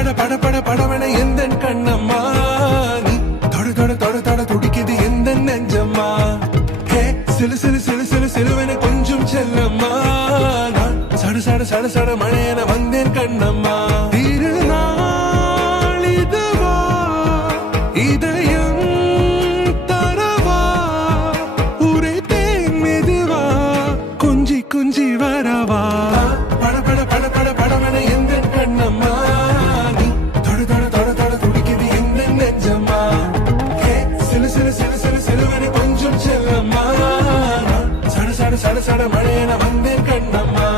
పడ పడ పడవన ఎందన్ కన్నమ్మా నీ తొడ తొడ తొడ తొడ తుడికిది ఎందన్ నెంజమ్మా హే సిలు సిలు సిలు సిలు సిలువెన కొంచెం చెల్లమ్మా సడ సడ సడ సడ మழைయన వందేన్ కన్నమ్మా திருநாளிதுவா இதயம் தரவா உரைத்தேன் மெதுவா குஞ்சி குஞ்சி வரவா பட பட பட பட படவன எந்தன் கண்ணம்மா நீ தொட தொட தொட தொட துடிக்குது எந்தன் நெஞ்சம்மா ஹே சிலு சிலு சிலு சிலு சிலுவென கொஞ்சம் செல்லம்மா சட சட சட சட மழையன வந்தேன் கண்ணம்மா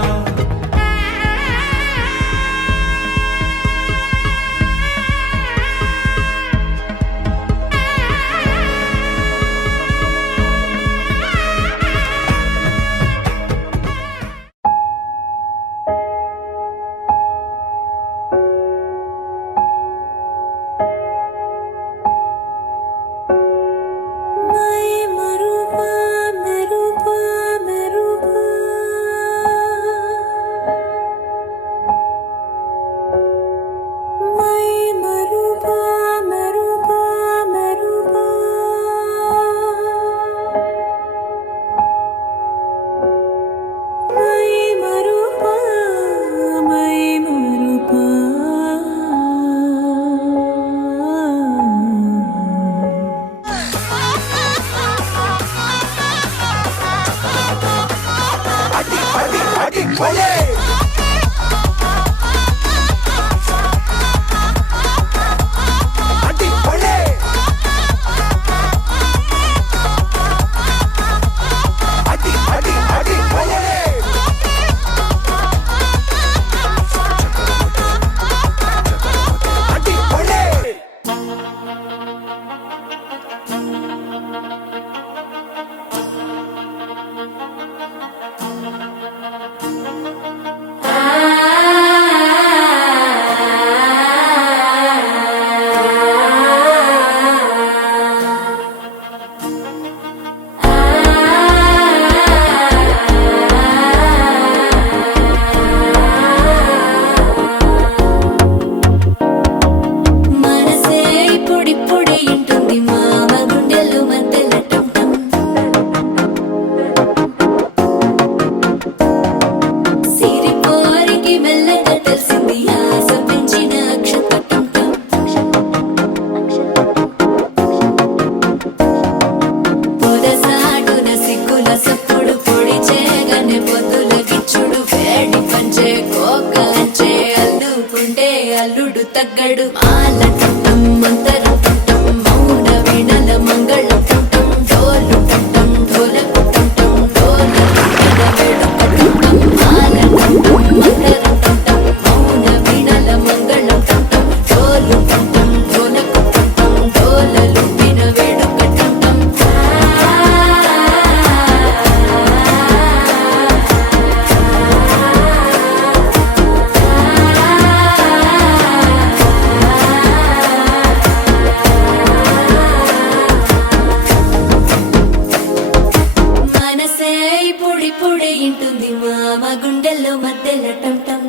అల్లుడు తగ్గడు మాలటం మంతరం టం మౌన వీణల మంగళం టం డోలు టం ఢోలకు టం డోల వేడుకటం మాలటం మంతరం టం మౌన వీణల మంగళం టం డోలు టం ఢోలకు టం డోలలు విన వేడుకటం పొడి పొడి ఇంటుంది మామ గుండెల్లో మధ్యలో టం టం